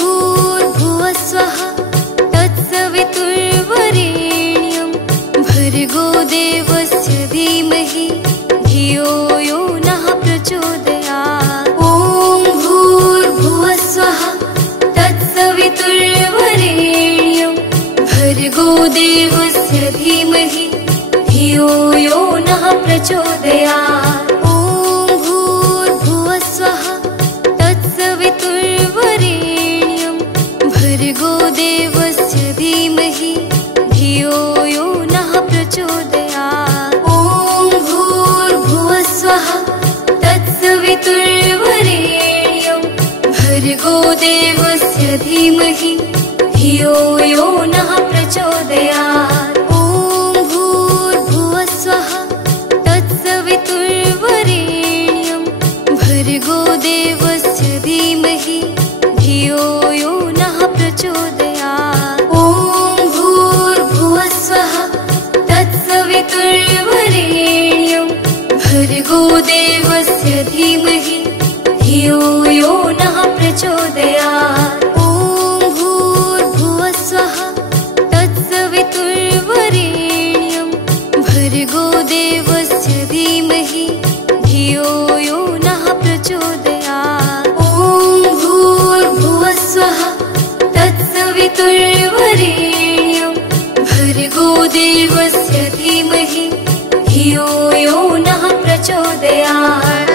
भूर्भुवस्वः तत्सवितुर्वरेण्यं भर्गो देवस्य धीमहि धियो यो नः प्रचोदयात्। ॐ भूर्भुवस्वः तत्सवितुर्वरेण्यं भर्गो देवस्य धीमहि धियो यो नः प्रचोदयात्। ॐ भूर्भुवस्वः तत्सवितुर्वरेण्यं भर्गो देवस्य धीमहि धियो यो नः प्रचोदयात्। ॐ भूर्भुवस्वः तत्सवितुर्वरेण्यं भर्गो देवस्य धीमहि धियो यो नः प्रचोदयात्। ॐ भूर्भुवस्वः तत्सवितुर्वरेण्यं भर्गो देवस्य धीमहि धियो यो नः प्रचोदयात्। ॐ भूर्भुवस्वः तत्सवितुर्वरेण्यं भर्गो देवस्य धीमहि धियो यो नः प्रचोदयात्। ॐ भूर्भुवस्वः तत्सवितुर्वरेण्यं भर्गो देवस्य धीमहि धियो यो नः प्रचोदयात्। ॐ भूर्भुवस्वः तत्सवितुर्वरेण्यं भर्गो देवस्य धीमहि धियो यो नः प्रचोदयात्।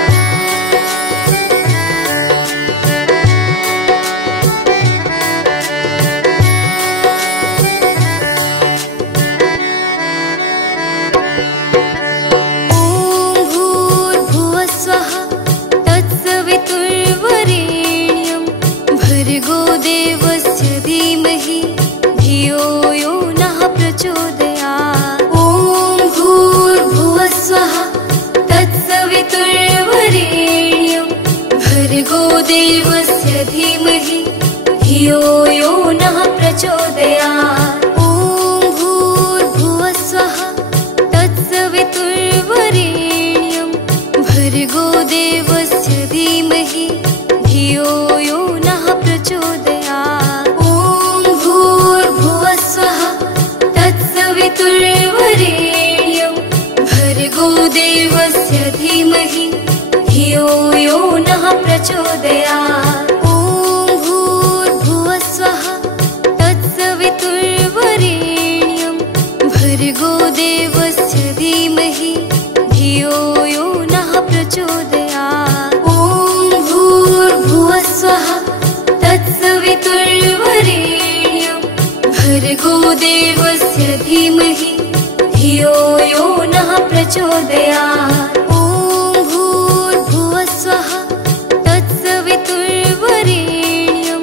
भर्गो देवस्य धीमहि धियो यो नः प्रचोदयात्। ॐ भूर्भुवस्वः तत्सवितुर्वरेण्यं भर्गो देवस्य धीमहि धियो यो नः प्रचोदयात्। ॐ भूर्भुवस्वः तत्सवितुर्वरेण्यं भर्गो देवस्य धीमहि धियो यो नः प्रचोदयात्। ॐ भूर्भुवस्वः तत्सवितुर्वरेण्यं भर्गो देवस्य धीमहि धियो यो नः प्रचोदयात्। ॐ भूर्भुवस्वः तत्सवितुर्वरेण्यं भर्गो देवस्य धीमहि धियो यो नः प्रचोदयात्। ॐ भूर्भुवस्वः तत्सवितुर्वरेण्यं भर्गो देवस्य धीमहि धियो यो नः प्रचोदयात्। ॐ भूर्भुवस्वः तत्सवितुर्वरेण्यं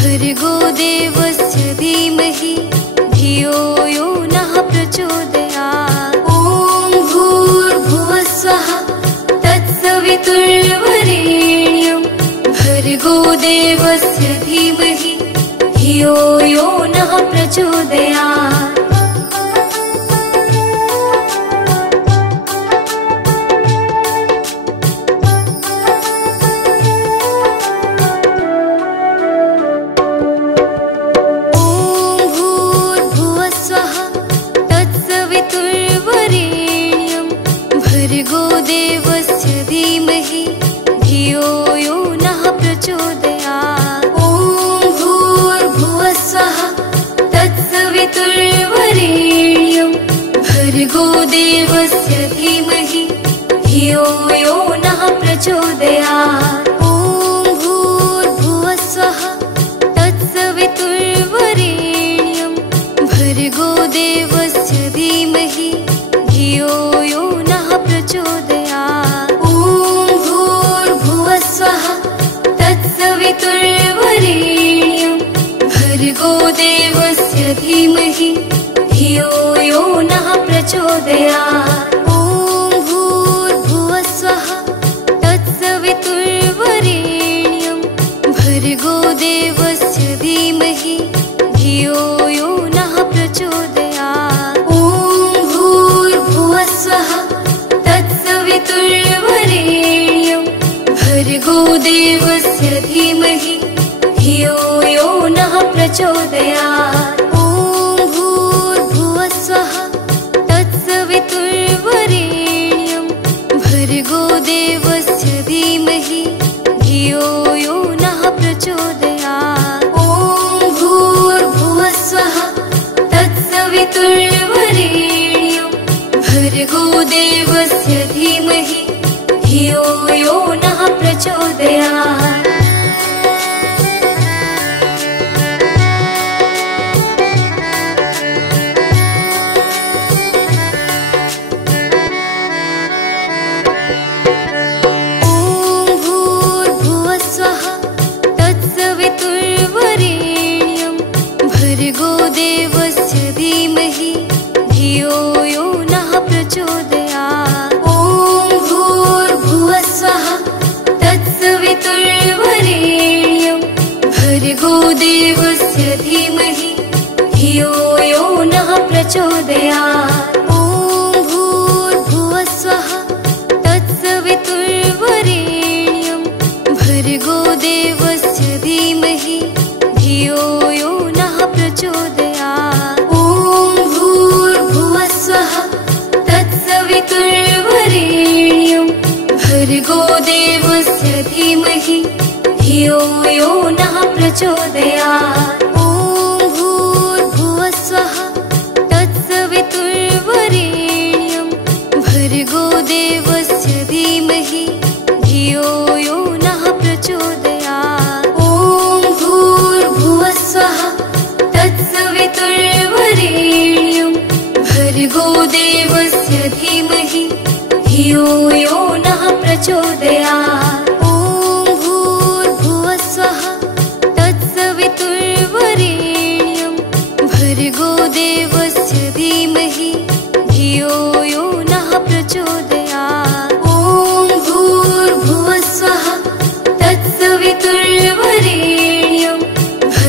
भर्गो देवस्य धीमहि धियो यो नः प्रचोदयात्। ॐ भूर्भुवस्वः तत्सवितुर्वरेण्यं भर्गो देवस्य धीमहि धियो यो नः प्रचोदयात्। भर्गो देवस्य धीमहि धियो यो नः प्रचोदयात्। ॐ भूर्भुवस्वः तत्सवितुर्वरेण्यं भर्गो देवस्य धीमहि धियो यो नः प्रचोदयात्। ॐ भूर्भुवस्वः तत्सवितुर्वरेण्यं भर्गो देवस्य धीमहि धियो यो नः प्रचोदयात्। ॐ भूर्भुवस्वः तत्सवितुर्वरेण्यं भर्गो देवस्य धीमहि धियो यो नः प्रचोदयात्। ॐ भूर्भुवस्वः तत्सवितुर्वरेण्यं भर्गो देवस्य धीमहि धियो यो नः प्रचोदयात्। ॐ भूर्भुवस्वः तत्सवितुर्वरेण्यं भर्गो देवस्य धीमहि धियो यो नः प्रचोदयात्। ॐ भूर्भुवस्वः तत्सवितुर्वरेण्यं भर्गो देवस्य धीमहि धियो यो नः प्रचोदयात्। ॐ भूर्भुवस्वः तत्सवितुर्वरेण्यं भर्गो देवस्य धीमहि धियो यो नः प्रचोदयात्। प्रचोदयात्। ॐ भूर्भुवस्वः तत्सवितुर्वरेण्यं भर्गो देवस्य धीमहि धियो यो नः प्रचोदयात्। ॐ भूर्भुवस्वः तत्सवितुर्वरेण्यं भर्गो देवस्य धीमहि धियो यो नः प्रचोदयात्। भर्गो देवस्य धीमहि धियो यो नः प्रचोदयात्। ॐ भूर्भुवस्वः तत्सवितुर्वरेण्यं भर्गो देवस्य धीमहि धियो यो नः प्रचोदयात्। ॐ भूर्भुवस्वः तत्सवितुर्वरेण्यं भर्गो देवस्य धीमहि धियो यो नः प्रचोदयात्। ॐ भूर्भुवस्वः तत्सवितुर्वरेण्यं भर्गो देवस्य धीमहि धियो यो नः प्रचोदयात्।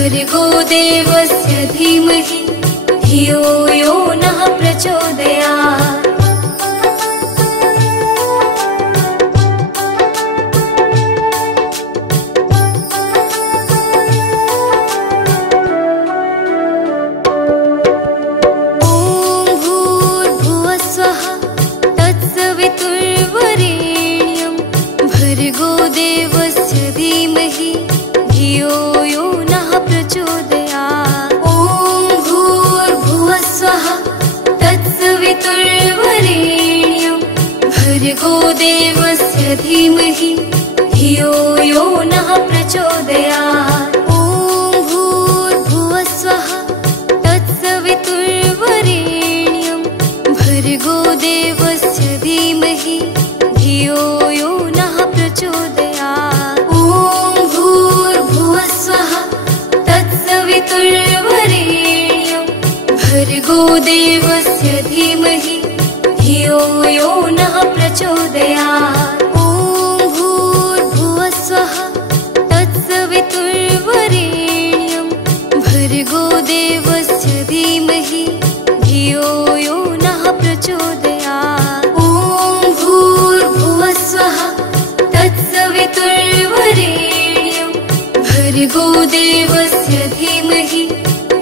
भर्गो देवस्य धीमहि धियो यो नः प्रचोदयात्। ॐ भूर्भुवस्वः तत्सवितुर्वरेण्यं भर्गो देवस्य धीमहि धियो यो नः प्रचोदयात्। ॐ भूर्भुवस्वः तत्सवितुर्वरेण्यं भर्गो देवस्य धीमहि धियो यो नः प्रचोदयात्। ॐ भूर्भुवस्वः तत्सवितुर्वरेण्यं भर्गो देवस्य धीमहि धियो यो नः प्रचोदयात्। ॐ भूर्भुवस्वः तत्सवितुर्वरेण्यं भर्गो देवस्य धीमहि धियो यो नः प्रचोदयात्। ॐ भूर्भुवस्वः तत्सवितुर्वरेण्यं भर्गो देवस्य धीमहि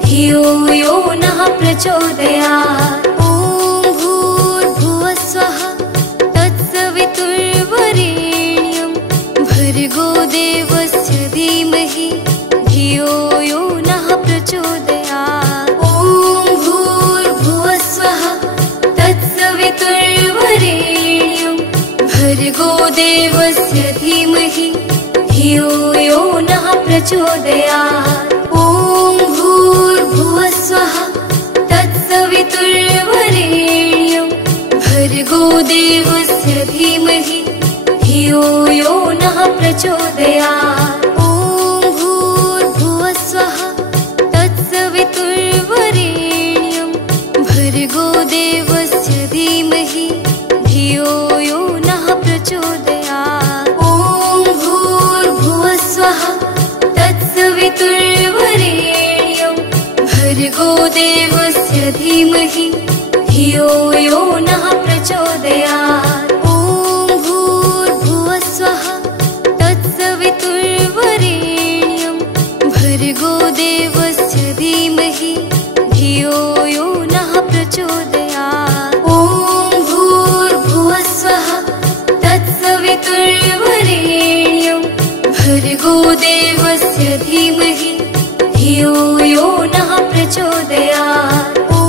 धियो यो नः प्रचोदयात्। ॐ भूर्भुवस्वः तत्सवितुर्वरेण्यं भर्गो देवस्य धीमहि धियो यो नः प्रचोदयात्। ॐ भूर्भुवस्वः तत्सवितुर्वरेण्यं भर्गो देवस्य धीमहि धियो यो नः प्रचोदयात्। ॐ भूर्भुवस्वः तत्सवितुर्वरेण्यं भर्गो देवस्य धीमहि धियो यो नः प्रचोदयात्। ॐ भूर्भुवस्वः तत्सवितुर्वरेण्यं भर्गो देवस्य धीमहि धियो यो नः प्रचोदयात्। ॐ भूर्भुवस्वः तत्सवितुर्वरेण्यं भर्गो देवस्य धीमहि धियो यो नः प्रचोदयात्। ॐ भूर्भुवस्वः तत्सवितुर्वरेण्यं देवस्य धीमहि धियो यो नः प्रचोदयात्। ॐ भूर्भुवस्सुवः तत्सवितुर्वरेण्यं भर्गो देवस्य धीमहि धियो यो नः प्रचोदयात्। ॐ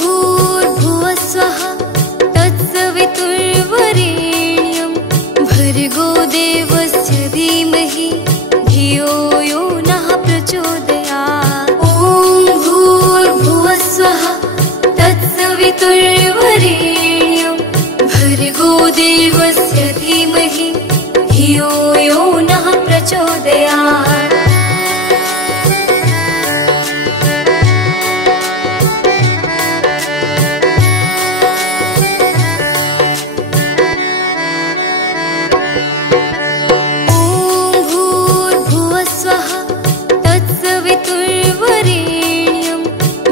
भूर्भुवस्सुवः तत्सवितुर्वरेण्यं भर्गो देवस्य धीमहि धियो यो नः प्रचोदयात्। ॐ भूर्भुवस्सुवः तत्सवितुर्वरेण्यं भर्गो देवस्य धीमहि धियो यो नः प्रचोदयात्।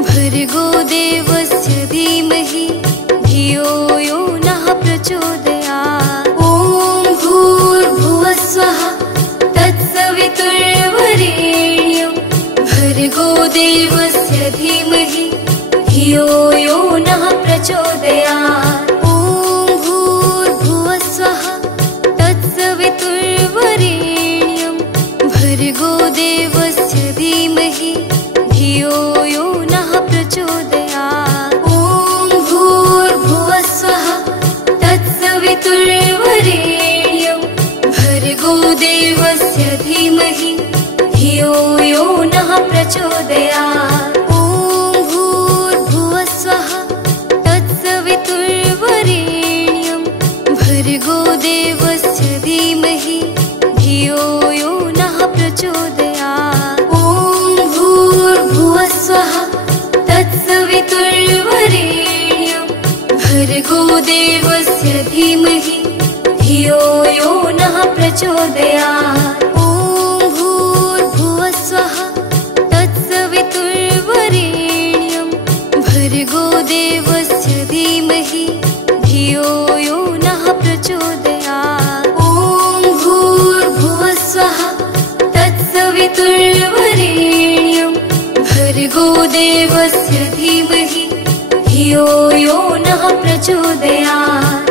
भर्गो देवस्य धीमहि धियो यो नः प्रचोदयात्। ॐ भूर्भुवस्सुवः तत्सवितुर्वरेण्यं भर्गो देवस्य धीमहि धियो यो नः प्रचोदयात्। ॐ भूर्भुवस्सुवः तत्सवितुर्वरेण्यं भर्गो देवस्य धीमहि धियो यो नः प्रचोदयात्। ॐ भूर्भुवस्सुवः तत्सवितुर्वरेण्यं भर्गो देवस्य धीमहि धियो यो नः प्रचोदयात्। ॐ भूर्भुवस्सुवः तत्सवितुर्वरेण्यं भर्गो देवस्य धीमहि धियो यो नः प्रचोदयात्। ॐ भूर्भुवस्सुवः तत्सवितुर्वरेण्यं भर्गो देवस्य धीमहि धियो यो नः प्रचोदयात्। ॐ भूर्भुवस्सुवः तत्सवितुर्वरेण्यं भर्गो देवस्य धीमहि धियो यो नः प्रचोदयात्।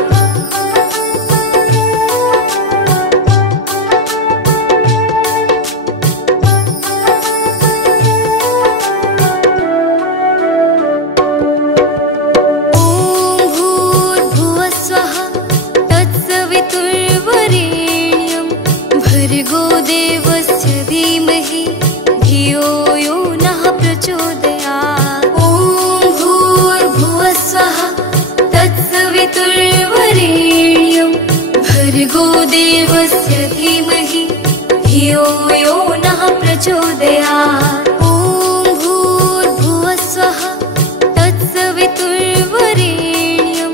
ॐ भूर्भुवस्सुवः तत्सवितुर्वरेण्यं भर्गो देवस्य धीमहि धियो यो नः प्रचोदयात्। ॐ भूर्भुवस्सुवः तत्सवितुर्वरेण्यं भर्गो देवस्य धीमहि धियो यो नः प्रचोदयात्। ॐ भूर्भुवस्सुवः तत्सवितुर्वरेण्यं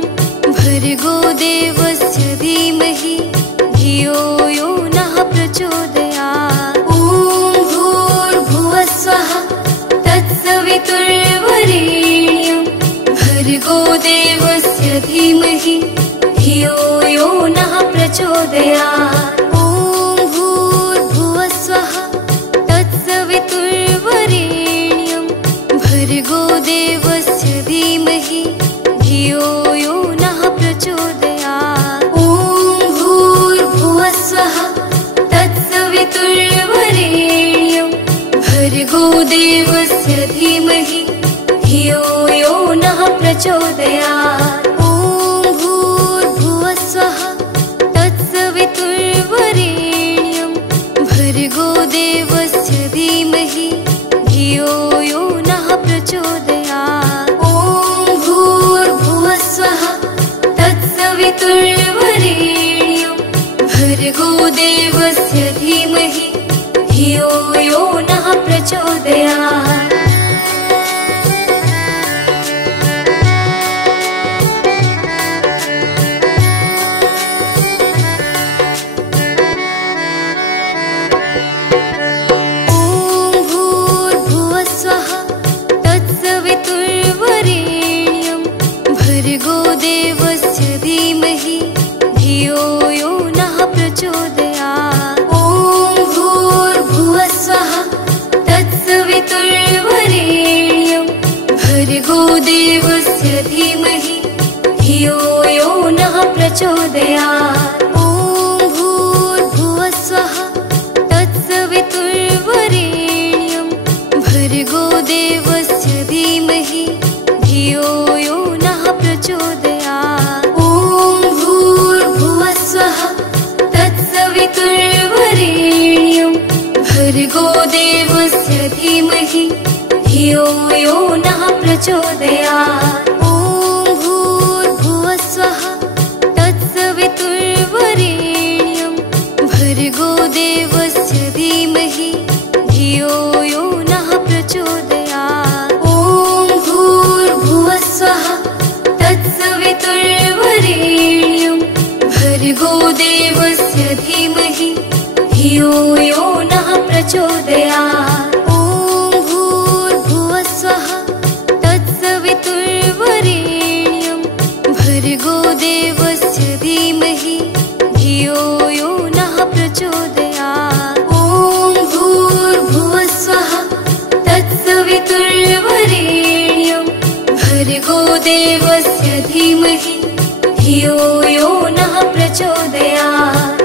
भर्गो देवस्य धीमहि धियो यो नः प्रचोदयात्। ॐ भूर्भुवस्सुवः तत्सवितुर्वरेण्यं भर्गो देवस्य धीमहि धियो यो नः प्रचोदयात्। ॐ भूर्भुवस्सुवः तत्सवितुर्वरेण्यं भर्गो देवस्य धीमहि धियो यो नः प्रचोदयात्। ॐ भूर्भुवस्सुवः तत्सवितुर्वरेण्यं भर्गो देवस्य धीमहि धियो यो नः प्रचोदयात्। ॐ भूर्भुवस्सुवः तत्सवितुर्वरेण्यं भर्गो देवस्य धीमहि धियो यो नः प्रचोदयात्। ॐ भूर्भुवस्सुवः तत्सवितुर्वरेण्यं भर्गो देवस्य धीमहि धियो यो नः प्रचोदयात्। ॐ भूर्भुवस्सुवः तत्सवितुर्वरेण्यं भर्गो देवस्य धीमहि धियो यो नः प्रचोदयात्। प्रचोदयात्। ॐ भूर्भुवः स्वः तत्सवितुर्वरेण्यं भर्गो देवस्य धीमहि धियो यो नः प्रचोदयात्। ॐ भूर्भुवः स्वः तत्सवितुर्वरेण्यं भर्गो देवस्य धीमहि धियो यो नः प्रचोदयात्। ॐ भूर्भुवः स्वः तत्सवितुर्वरेण्यं भर्गो देवस्य धीमहि धियो यो नः प्रचोदयात्। ॐ भूर्भुवः स्वः तत्सवितुर्वरेण्यं भर्गो देवस्य धीमहि धियो यो नः प्रचोदयात्। ॐ भूर्भुवः स्वः तत्सवितुर्वरेण्यं भर्गो देवस्य धीमहि धियो यो नः प्रचोदयात्। ॐ भूर्भुवः स्वः तत्सवितुर्वरेण्यं भर्गो देवस्य धीमहि धियो यो नः प्रचोदयात्।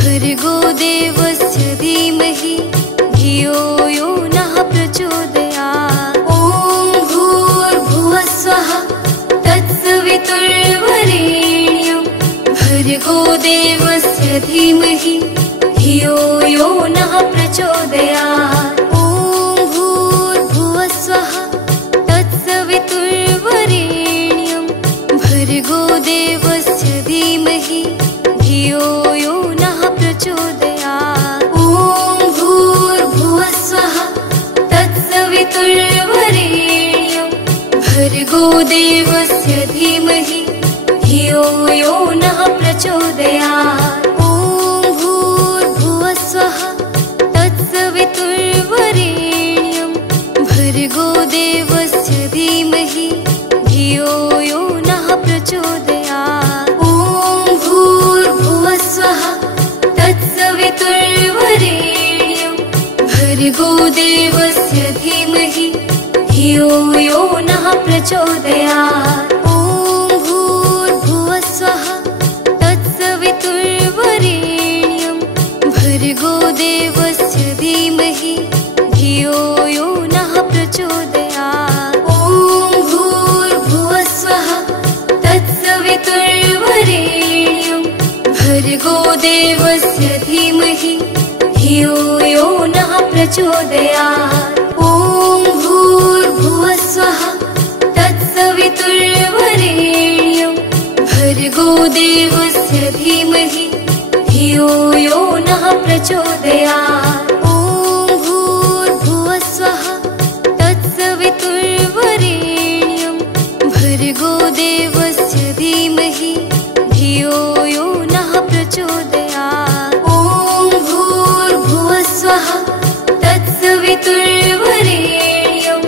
भर्गो देवस्य धीमहि धियो यो नः प्रचोदयात्। ॐ भूर्भुवः स्वः तत्सवितुर्वरेण्यं भर्गो देवस्य धीमहि धियो यो नः प्रचोदयात्। ॐ भूर्भुवः स्वः तत्सवितुर्वरेण्यं भर्गो देवस्य धीमहि धियो यो नः प्रचोदयात्। ॐ भूर्भुवः स्वः तत्सवितुर्वरेण्यं भर्गो देवस्य धीमहि धियो यो नः प्रचोदयात्। ॐ भूर्भुवः स्वः तत्सवितुर्वरेण्यं भर्गो देवस्य धीमहि धियो यो नः प्रचोदयात्। ॐ भूर्भुवः स्वः तत्सवितुर्वरेण्यं भर्गो देवस्य धीमहि धियो यो नः प्रचोदयात्। ॐ भूर्भुवः स्वः तत्सवितुर्वरेण्यं भर्गो देवस्य धीमहि धियो यो नः प्रचोदयात्। ॐ भूर्भुवः स्वः तत्सवितुर्वरेण्यं भर्गो देवस्य धीमहि धियो यो नः प्रचोदयात्। ॐ भूर्भुवः स्वः तत्सवितुर्वरेण्यं भर्गो देवस्य धीमहि धियो यो नः प्रचोदयात्। ॐ भूर्भुवः स्वः तत्सवितुर्वरेण्यं भर्गो देवस्य धीमहि धियो यो नः प्रचोदयात्। ॐ भूर्भुवः स्वः तत्सवितुर्वरेण्यं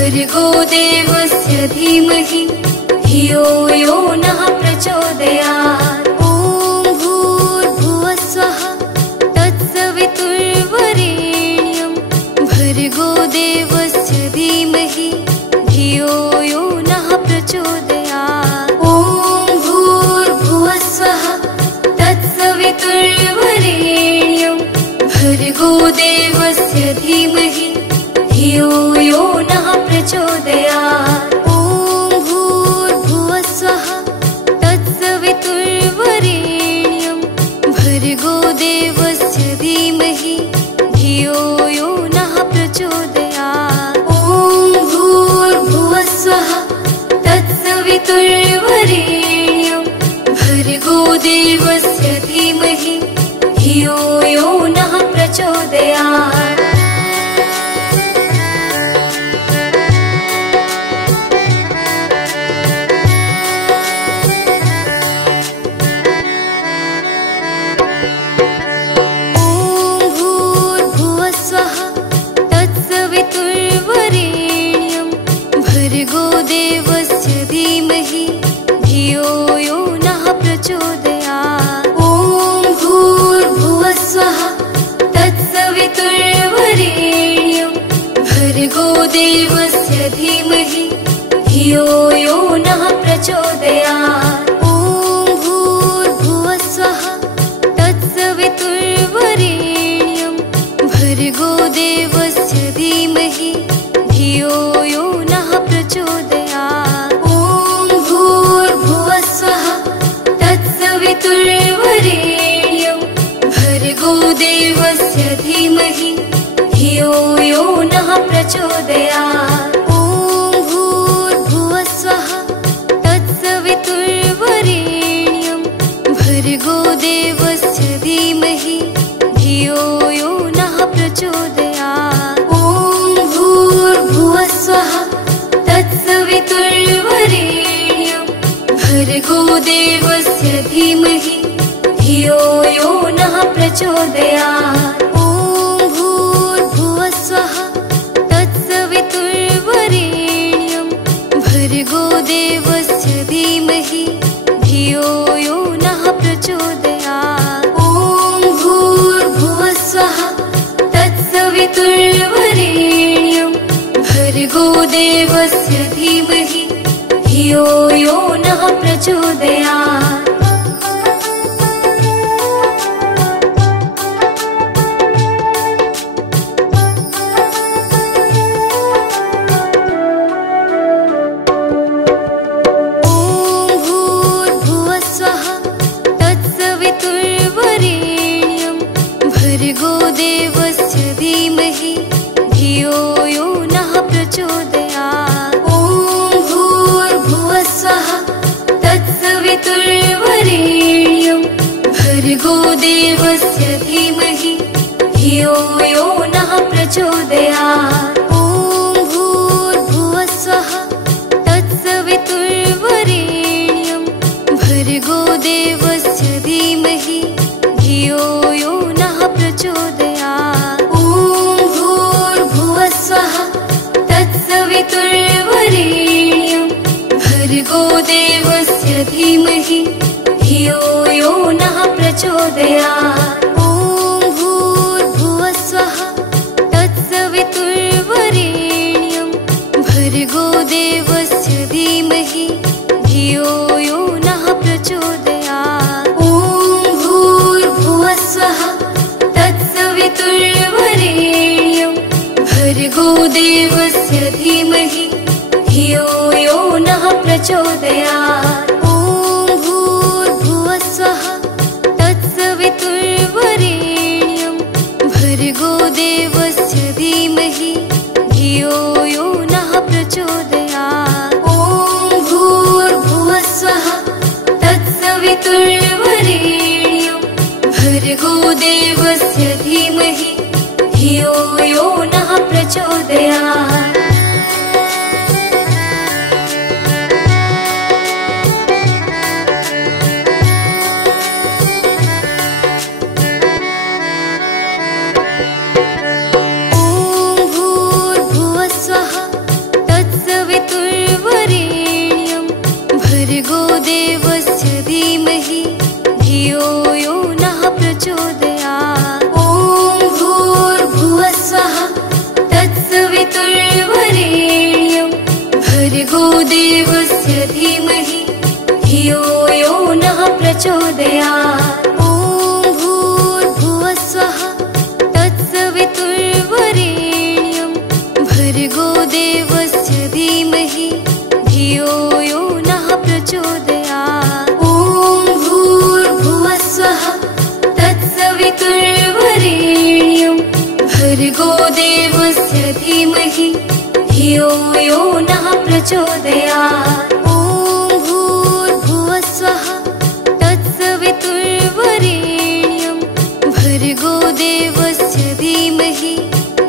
भर्गो देवस्य धीमहि धियो यो नः प्रचोदयात्। ॐ भूर्भुवः स्वः तत्सवितुर्वरेण्यं भर्गो देवस्य धीमहि धियो यो नः प्रचोदयात्। ॐ भूर्भुवः स्वः तत्सवितुर्वरेण्यं भर्गो देवस्य धीमहि धियो यो नः प्रचोदयात्। ॐ भूर्भुवः स्वः तत्सवितुर्वरेण्यं भर्गो देवस्य धीमहि धियो यो नः प्रचोदयात्। ॐ भूर्भुवः स्वः तत्सवितुर्वरेण्यं भर्गो देवस्य धीमहि धियो यो नः प्रचोदयात्। भर्गो देवस्य देवस्य धीमहि धियो यो नः प्रचोदयात्। ॐ भूर्भुवस्सुवः तत्सवितुर्वरेण्यं भर्गो देवस्य धीमहि धियो यो नः प्रचोदयात्। ॐ भूर्भुवस्सुवः तत्सवितुर्वरेण्यं भर्गो देवस्य धीमहि धियो यो नः प्रचोदयात्। ॐ भूर्भुवस्सुवः तत्सवितुर्वरेण्यं भर्गो देवस्य धीमहि धियो यो नः प्रचोदयात्। ॐ भूर्भुवस्सुवः तत्सवितुर्वरेण्यं भर्गो देवस्य धीमहि धियो यो नः प्रचोदयात्। ॐ भूर्भुवस्सुवः तत्सवितुर्वरेण्यं भर्गो देवस्य धीमहि धियो यो नः प्रचोदयात्। ॐ भूर्भुवस्सुवः तत्सवितुर्वरेण्यं भर्गो देवस्य धीमहि धियो यो नः प्रचोदयात्। भर्गो देवस्य धीमहि धियो यो नः प्रचोदयात्। ॐ भूर्भुवस्सुवः तत्सवितुर्वरेण्यं भर्गो देवस्य धीमहि धियो यो नः प्रचोदयात्। ॐ भूर्भुवस्सुवः तत्सवितुर्वरेण्यं भर्गो देवस्य धीमहि धियो यो नः प्रचोदयात्। ॐ भूर्भुवस्सुवः तत्सवितुर्वरेण्यं भर्गो देवस्य धीमहि धियो यो नः प्रचोदयात्। ॐ भूर्भुवस्सुवः तत्सवितुर्वरेण्यं भर्गो देवस्य धीमहि धियो यो नः प्रचोदयात्। ॐ भूर्भुवस्सुवः तत्सवितुर्वरेण्यं भर्गो देवस्य धीमहि धियो यो नः प्रचोदयात्। ॐ भूर्भुवस्सुवः तत्सवितुर्वरेण्यं भर्गो देवस्य धीमहि धियो यो नः प्रचोदयात्। ॐ भूर्भुवस्सुवः तत्सवितुर्वरेण्यं भर्गो देवस्य धीमहि धियो यो नः प्रचोदयात्। ॐ भूर्भुवस्सुवः तत्सवितुर्वरेण्यं भर्गो देवस्य धीमहि धियो यो नः प्रचोदयात्। ॐ भूर्भुवस्सुवः तत्सवितुर्वरेण्यं भर्गो देवस्य धीमहि धियो यो नः प्रचोदयात्। ॐ भूर्भुवस्सुवः तत्सवितुर्वरेण्यं भर्गो देवस्य धीमहि धियो यो नः प्रचोदयात्। ॐ भूर्भुवस्सुवः तत्सवितुर्वरेण्यं भर्गो देवस्य धीमहि धियो यो नः प्रचोदयात्। ॐ भूर्भुवस्सुवः तत्सवितुर्वरेण्यं भर्गो देवस्य धीमहि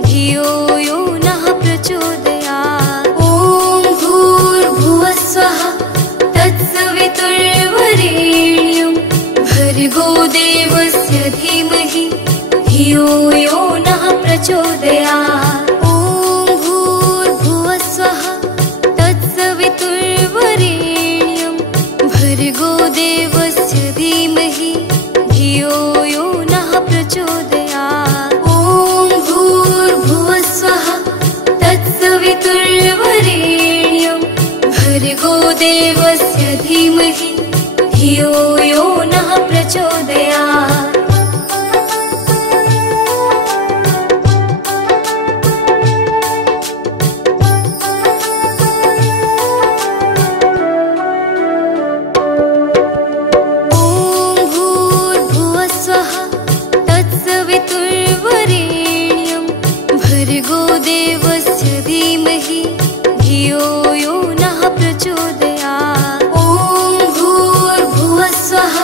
धियो यो नः प्रचोदयात्। ॐ भूर्भुवस्सुवः तत्सवितुर्वरेण्यं भर्गो देवस्य धीमहि धियो यो नः प्रचोदयात्। ॐ भूर्भुवस्सुवः तत्सवितुर्वरेण्यं भर्गो देवस्य धीमहि धियो यो नः प्रचोदयात्। देवस्य धीमहि धियो यो नः प्रचोदयात्। ॐ भूर्भुवस्वः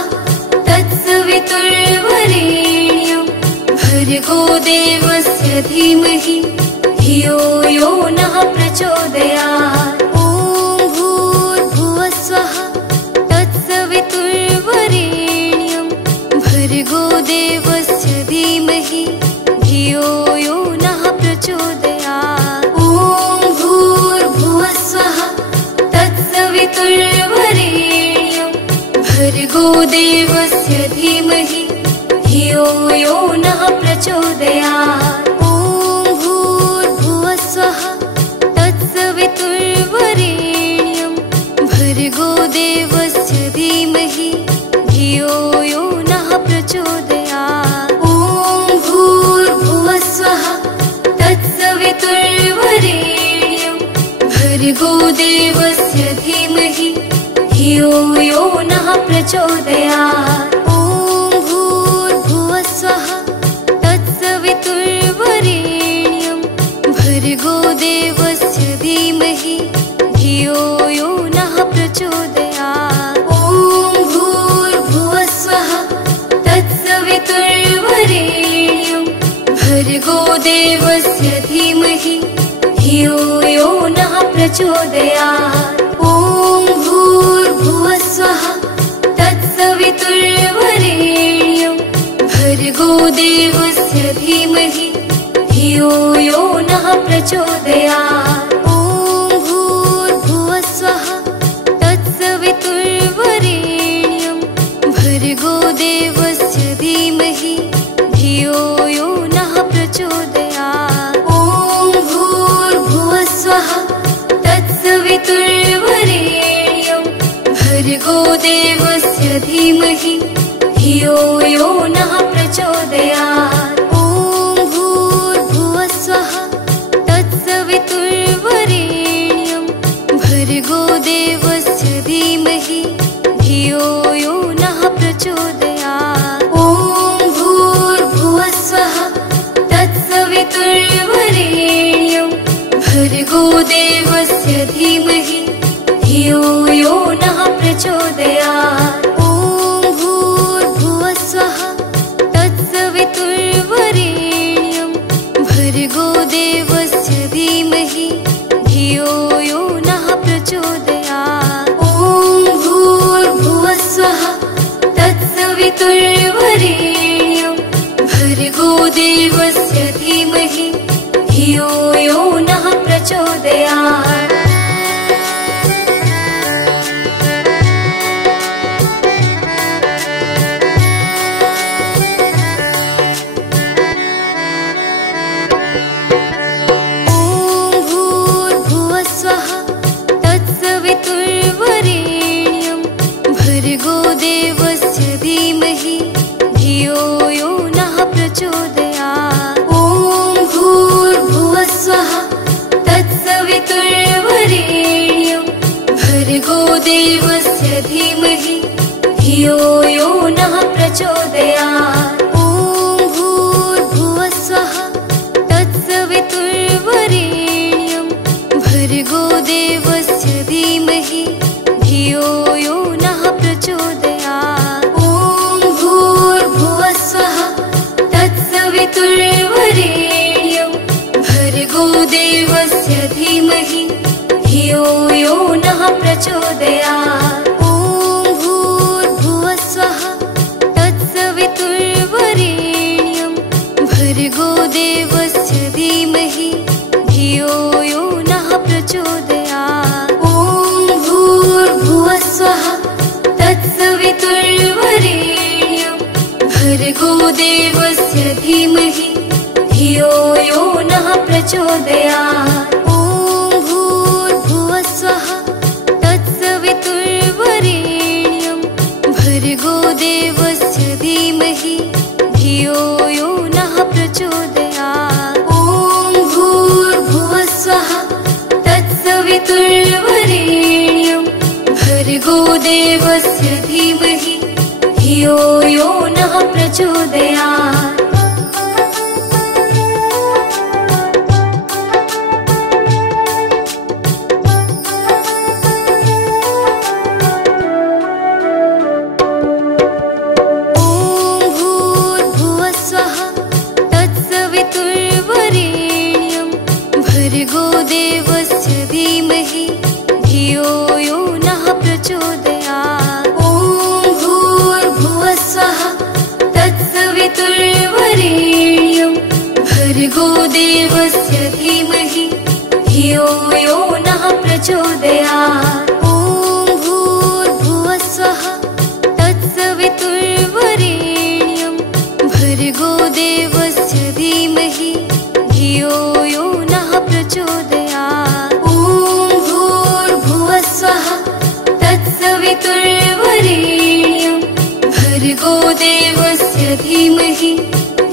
तत्सवितुर्वरेण्यं भर्गो देवस्य धीमहि धियो यो नः प्रचोदयात्। ॐ भूर्भुवस्वः तत्सवितुर्वरेण्यं भर्गो देवस्य धीमहि धियो यो नः प्रचोदयात्। ॐ भूर्भुवस्वः तत्सवितुर्वरेण्यं भर्गो देवस्य धीमहि धियो यो नः प्रचोदयात्। ॐ भूर्भुवस्वः तत्सवितुर्वरेण्यं भर्गो देवस्य धीमहि धियो यो नः प्रचोदयात्। तत्सवितुर्वरेण्यं भर्गो देवस्य धीमहि धियो यो नः प्रचोदयात्। ॐ भूर्भुवस्वः तत्सवितुर्वरेण्यं भर्गो देवस्य धीमहि धियो यो नः प्रचोदयात्। ॐ भूर्भुवस्वः तत्सवितुर्वरेण्यं भर्गो देवस्य धीमहि धियो यो नः प्रचोदयात्। ॐ भूर्भुवस्वः तत्सवितुर्वरेण्यं भर्गो देवस्य धीमहि धियो यो नः प्रचोदयात्। ॐ भूर्भुवस्वः तत्सवितुर्वरेण्यं भर्गो देवस्य धीमहि धियो यो नः प्रचोदयात्। ॐ भूर्भुवस्वः तत्सवितुर्वरेण्यं भर्गो देवस्य धीमहि धियो यो नः प्रचोदयात्। ॐ भूर्भुवस्वः तत्सवितुर्वरेण्यं भर्गो देवस्य धीमहि धियो यो नः प्रचोदयात्। ॐ भूर्भुवस्वः तत्सवितुर्वरेण्यं भर्गो देवस्य धीमहि धियो यो नः प्रचोदयात्। ॐ भूर्भुवस्वः तत्सवितुर्वरेण्यं भर्गो देवस्य धीमहि धियो यो नः प्रचोदयात्। भर्गो देवस्य धीमहि धियो यो नः प्रचोदयात्। ॐ भूर्भुवस्वः तत्सवितुर्वरेण्यं भर्गो देवस्य धीमहि धियो यो नः प्रचोदयात्। ॐ भूर्भुवस्वः तत्सवितुर्वरेण्यं भर्गो देवस्य धीमहि धियो यो नः प्रचोदयात्। ॐ भूर्भुवस्वः तत्सवितुर्वरेण्यं भर्गो देवस्य धीमहि धियो यो नः प्रचोदयात्। ॐ भूर्भुवस्वः तत्सवितुर्वरेण्यं भर्गो देवस्य धीमहि धियो यो नः प्रचोदयात्। ॐ भूर्भुवस्वः तत्सवितुर्वरेण्यं भर्गो देवस्य धीमहि धियो यो नः प्रचोदयात्। ॐ भूर्भुवस्वः तत्सवितुर्वरेण्यं देवस्य धीमहि धियो यो नः प्रचोदयात्। ॐ भूर्भुवस्वः तत्सवितुर्वरेण्यं भर्गो देवस्य धीमहि धियो यो नः प्रचोदयात्। भर्गो देवस्य धीमहि धियो यो नः प्रचोदयात्। ॐ भूर्भुवस्वः तत्सवितुर्वरेण्यं भर्गो देवस्य धीमहि धियो यो नः प्रचोदयात्। ॐ भूर्भुवस्वः तत्सवितुर्वरेण्यं भर्गो देवस्य धीमहि धियो यो नः प्रचोदयात्। ॐ भूर्भुवस्वः तत्सवितुर्वरेण्यं भर्गो देवस्य धीमहि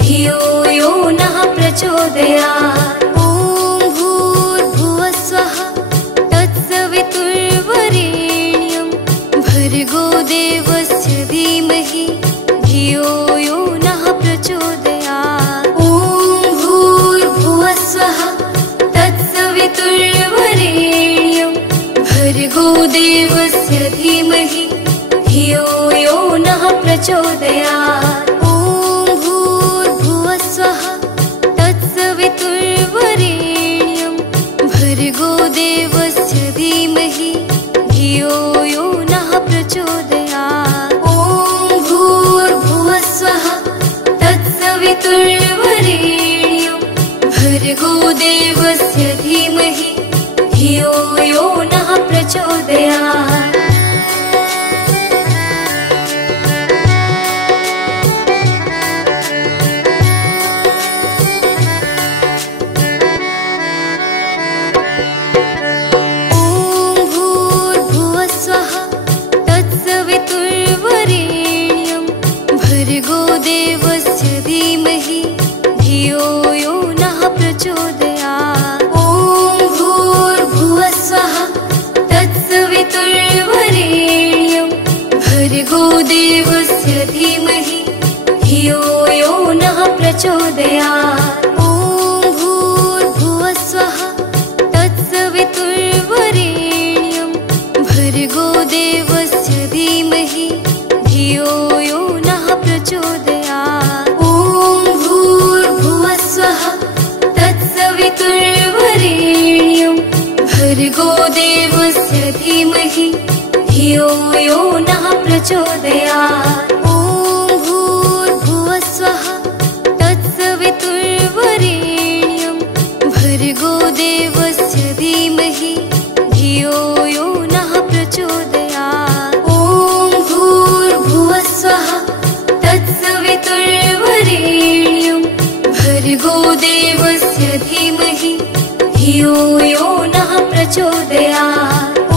धियो यो नः प्रचोदयात्। ॐ भूर्भुवस्वः तत्सवितुर्वरेण्यं भर्गो देवस्य धीमहि धियो यो नः प्रचोदयात्। ॐ भूर्भुवस्वः तत्सवितुर्वरेण्यं भर्गो देवस्य धीमहि धियो यो नः प्रचोदयात्। ॐ भूर्भुवस्वः तत्सवितुर्वरेण्यं भर्गो देवस्य धीमहि धियो यो नः प्रचोदयात्। ॐ भूर्भुवस्वः तत्सवितुर्वरेण्यं भर्गो देवस्य धीमहि धियो यो नः प्रचोदयात्। ॐ भूर्भुवस्वः तत्सवितुर्वरेण्यं भर्गो देवस्य धीमहि धियो यो नः प्रचोदयात्। ॐ भूर्भुवस्वः तत्सवितुर्वरेण्यं भर्गो देवस्य धीमहि धियो यो नः प्रचोदयात्। ॐ भूर्भुवस्वः तत्सवितुर्वरेण्यं भर्गो देवस्य धीमहि धियो यो नः प्रचोदयात्। ॐ भूर्भुवस्वः तत्सवितुर्वरेण्यं भर्गो देवस्य धीमहि धियो यो नः प्रचोदयात्। ॐ भूर्भुवस्वः तत्सवितुर्वरेण्यं भर्गो देवस्य धीमहि धियो यो नः प्रचोदयात्। ॐ भूर्भुवस्वः तत्सवितुर्वरेण्यं भर्गो देवस्य धीमहि धियो यो नः प्रचोदयात्। ॐ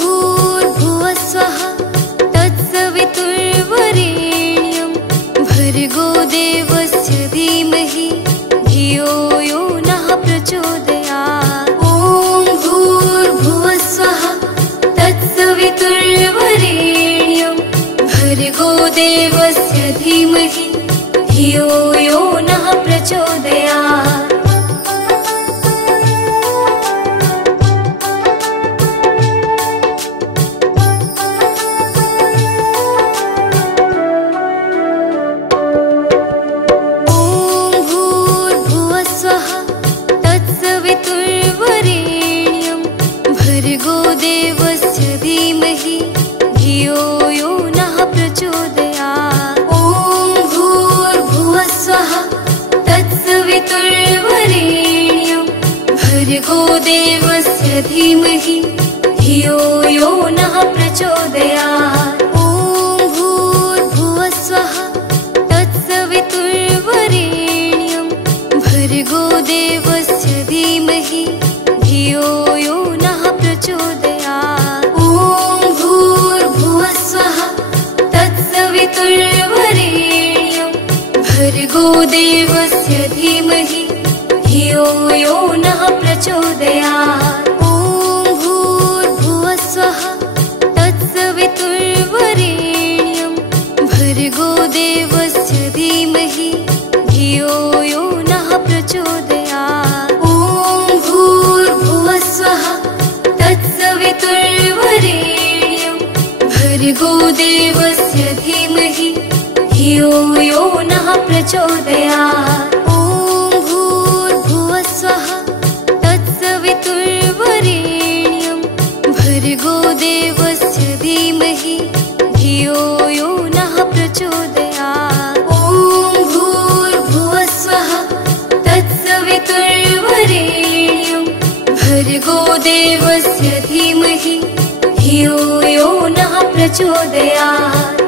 भूर्भुवस्वः तत्सवितुर्वरेण्यं भर्गो देवस्य धीमहि धियो यो नः प्रचोदयात्। ॐ भूर्भुवस्वः तत्सवितुर्वरेण्यं भर्गो देवस्य धीमहि धियो यो नः प्रचोदयात्। भर्गो देवस्य धीमहि धियो यो नः प्रचोदयात्। ॐ भूर्भुवस्वः तत्सवितुर्वरेण्यं भर्गो देवस्य धीमहि धियो यो नः प्रचोदयात्। ॐ भूर्भुवस्वः तत्सवितुर्वरेण्यं भर्गो देवस्य धीमहि धियो यो नः प्रचोदयात्। ॐ भूर्भुवस्वः तत्सवितुर्वरेण्यं तत्सवितुर्वरेण्यं भर्गो देवस्य धीमहि धियो यो नः प्रचोदयात्। ॐ भूर्भुवः स्वः तत्सवितुर्वरेण्यं भर्गो देवस्य धीमहि धियो यो नः प्रचोदयात्। ॐ भूर्भुवः स्वः तत्सवितुर्वरेण्यं भर्गो देवस्य धीमहि धियो यो नः प्रचोदयात्। ॐ भूर्भुवः स्वः तत्सवितुर्वरेण्यं भर्गो देवस्य धीमहि धियो यो नः प्रचोदयात्। ॐ भूर्भुवः स्वः तत्सवितुर्वरेण्यं भर्गो देवस्य धीमहि धियो यो नः प्रचोदयात्।